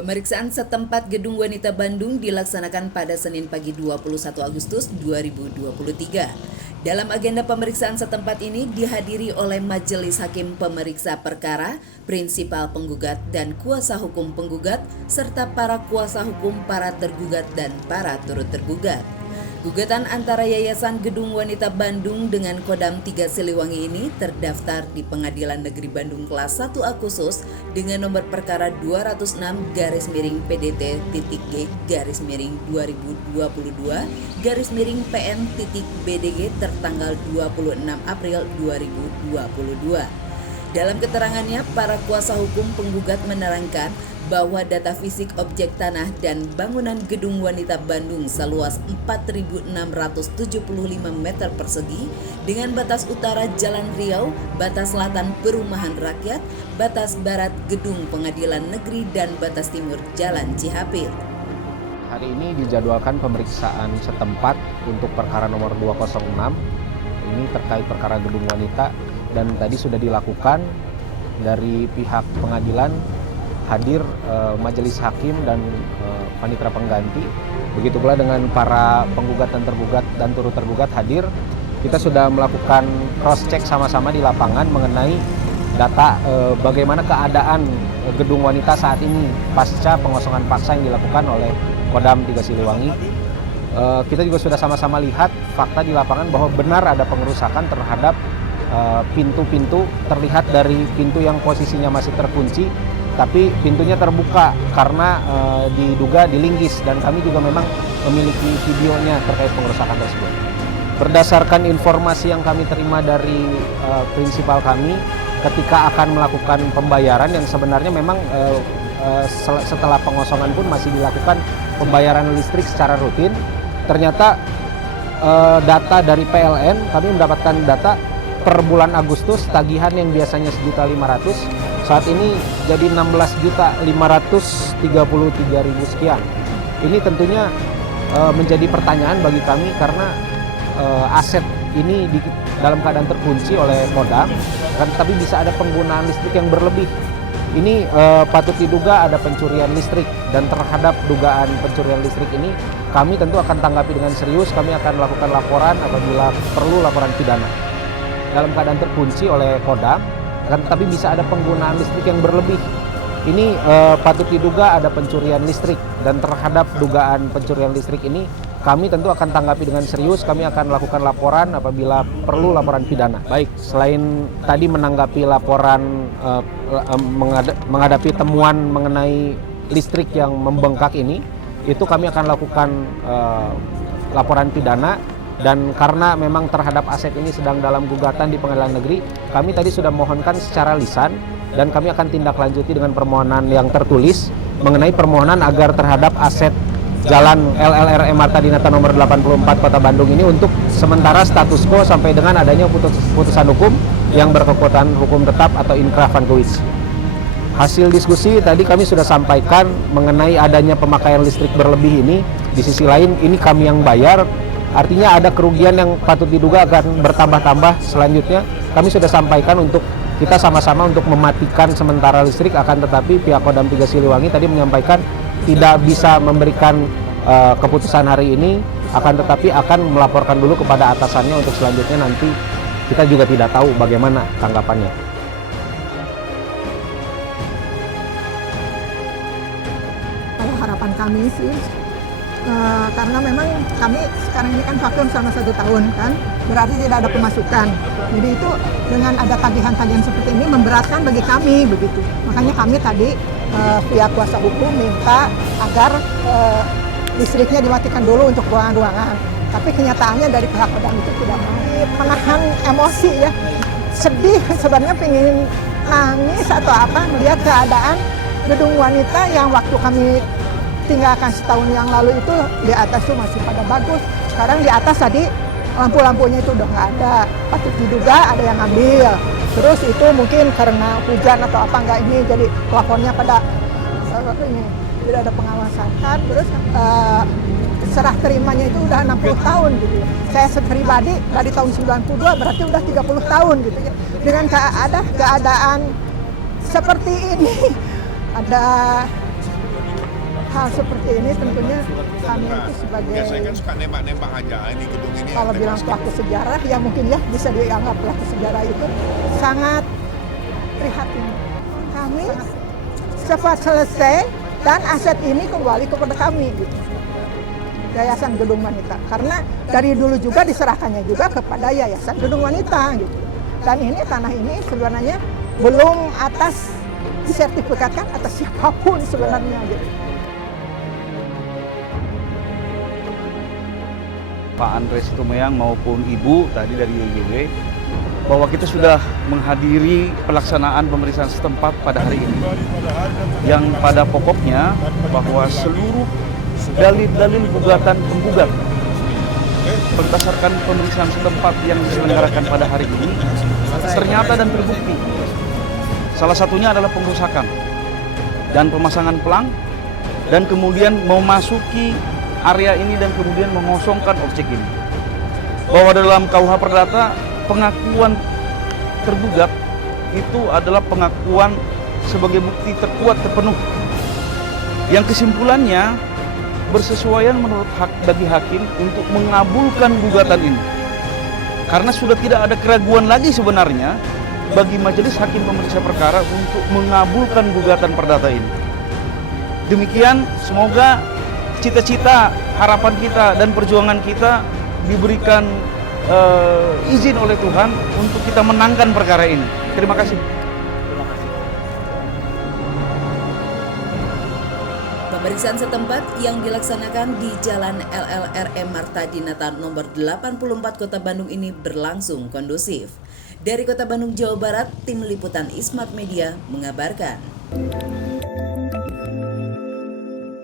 Pemeriksaan setempat Gedung Wanita Bandung dilaksanakan pada Senin pagi 21 Agustus 2023. Dalam agenda pemeriksaan setempat ini dihadiri oleh Majelis Hakim Pemeriksa Perkara, Prinsipal Penggugat dan Kuasa Hukum Penggugat, serta para kuasa hukum para tergugat dan para turut tergugat. Gugatan antara Yayasan Gedung Wanita Bandung dengan Kodam 3 Siliwangi ini terdaftar di Pengadilan Negeri Bandung Kelas 1A Khusus dengan nomor perkara 206/PDT-G-2022/PN-BDG tertanggal 26 April 2022. Dalam keterangannya, para kuasa hukum penggugat menerangkan bahwa data fisik objek tanah dan bangunan Gedung Wanita Bandung seluas 4.675 meter persegi dengan batas utara Jalan Riau, batas selatan Perumahan Rakyat, batas barat Gedung Pengadilan Negeri, dan batas timur Jalan Cihapit. Hari ini dijadwalkan pemeriksaan setempat untuk perkara nomor 206, ini terkait perkara Gedung Wanita, dan tadi sudah dilakukan dari pihak pengadilan. Hadir majelis hakim dan panitera pengganti, begitu pula dengan para penggugat dan tergugat dan turut tergugat hadir. Kita sudah melakukan cross check sama-sama di lapangan mengenai data bagaimana keadaan Gedung Wanita saat ini pasca pengosongan paksa yang dilakukan oleh Kodam 3 Siliwangi. Kita juga sudah sama-sama lihat fakta di lapangan bahwa benar ada pengerusakan terhadap pintu-pintu, terlihat dari pintu yang posisinya masih terkunci, tapi pintunya terbuka karena diduga dilinggis, dan kami juga memang memiliki videonya terkait pengerusakan tersebut. Berdasarkan informasi yang kami terima dari prinsipal kami, ketika akan melakukan pembayaran yang sebenarnya memang setelah pengosongan pun masih dilakukan pembayaran listrik secara rutin, ternyata data dari PLN, kami mendapatkan data per bulan Agustus tagihan yang biasanya 1.500.000 saat ini jadi 16.533.000 sekian. Ini tentunya menjadi pertanyaan bagi kami karena aset ini dalam keadaan terkunci oleh Kodam, tapi bisa ada penggunaan listrik yang berlebih. Ini patut diduga ada pencurian listrik, dan terhadap dugaan pencurian listrik ini kami tentu akan tanggapi dengan serius. Kami akan melakukan laporan apabila perlu, laporan pidana. Dalam keadaan terkunci oleh Kodam, tapi bisa ada penggunaan listrik yang berlebih. Ini patut diduga ada pencurian listrik, dan terhadap dugaan pencurian listrik ini kami tentu akan tanggapi dengan serius. Kami akan melakukan laporan apabila perlu, laporan pidana. Baik, selain tadi menanggapi laporan menghadapi temuan mengenai listrik yang membengkak ini, itu kami akan lakukan laporan pidana. Dan karena memang terhadap aset ini sedang dalam gugatan di Pengadilan Negeri, kami tadi sudah mohonkan secara lisan, dan kami akan tindak lanjuti dengan permohonan yang tertulis mengenai permohonan agar terhadap aset Jalan LLR Marta Dinata nomor 84 Kota Bandung ini untuk sementara status quo sampai dengan adanya putusan hukum yang berkekuatan hukum tetap atau inkrah vanquis. Hasil diskusi tadi kami sudah sampaikan mengenai adanya pemakaian listrik berlebih ini. Di sisi lain ini kami yang bayar, artinya ada kerugian yang patut diduga akan bertambah-tambah selanjutnya. Kami sudah sampaikan untuk kita sama-sama untuk mematikan sementara listrik, akan tetapi pihak Kodam 3 Siliwangi tadi menyampaikan tidak bisa memberikan keputusan hari ini, akan tetapi akan melaporkan dulu kepada atasannya untuk selanjutnya nanti kita juga tidak tahu bagaimana tanggapannya. Harapan kami sih, karena memang kami sekarang ini kan vakum selama 1 tahun kan, berarti tidak ada pemasukan. Jadi itu dengan ada tagihan-tagihan seperti ini memberatkan bagi kami begitu. Makanya kami tadi pihak kuasa hukum minta agar listriknya dimatikan dulu untuk ruangan-ruangan. Tapi kenyataannya dari pihak Kodam itu tidak mau. Menahan emosi ya, sedih sebenarnya, pengen nangis atau apa melihat keadaan Gedung Wanita yang waktu kami tinggalkan setahun yang lalu itu di atas tuh masih pada bagus. Sekarang di atas tadi lampu-lampunya itu udah nggak ada, patut diduga ada yang ambil. Terus itu mungkin karena hujan atau apa nggak ini, jadi plafonnya pada ini tidak ada pengawasan kan. Terus serah terimanya itu udah 60 tahun gitu. Saya pribadi dari tahun 92 berarti udah 30 tahun gitu ya. Dengan keadaan seperti ini, ada hal seperti ini tentunya kami itu sebagai, biasanya kan suka nembak-nembak aja ini gedung ini. kalau bilang pelaku sejarah ya mungkin ya bisa dianggap pelaku sejarah itu sangat prihatin. Kami cepat selesai dan aset ini kembali kepada kami gitu. Yayasan Gedung Wanita, karena dari dulu juga diserahkannya juga kepada Yayasan Gedung Wanita gitu. Dan ini tanah ini sebenarnya belum atas disertifikatkan atas siapapun sebenarnya gitu. Pak Andres Tumeyang maupun Ibu tadi dari YGW bahwa kita sudah menghadiri pelaksanaan pemeriksaan setempat pada hari ini yang pada pokoknya bahwa seluruh dalil-dalil gugatan penggugat berdasarkan pemeriksaan setempat yang diselenggarakan pada hari ini ternyata dan terbukti. Salah satunya adalah pengrusakan dan pemasangan pelang dan kemudian memasuki area ini dan kemudian mengosongkan objek ini. Bahwa dalam KUH Perdata pengakuan tergugat itu adalah pengakuan sebagai bukti terkuat terpenuh. Yang kesimpulannya bersesuaian menurut hak bagi hakim untuk mengabulkan gugatan ini. Karena sudah tidak ada keraguan lagi sebenarnya bagi majelis hakim pemeriksa perkara untuk mengabulkan gugatan perdata ini. Demikian, semoga cita-cita, harapan kita dan perjuangan kita diberikan izin oleh Tuhan untuk kita menangkan perkara ini. Terima kasih. Pemeriksaan setempat yang dilaksanakan di Jalan LLRM Marta Dinata nomor 84 Kota Bandung ini berlangsung kondusif. Dari Kota Bandung, Jawa Barat, Tim Liputan Ismat Media mengabarkan.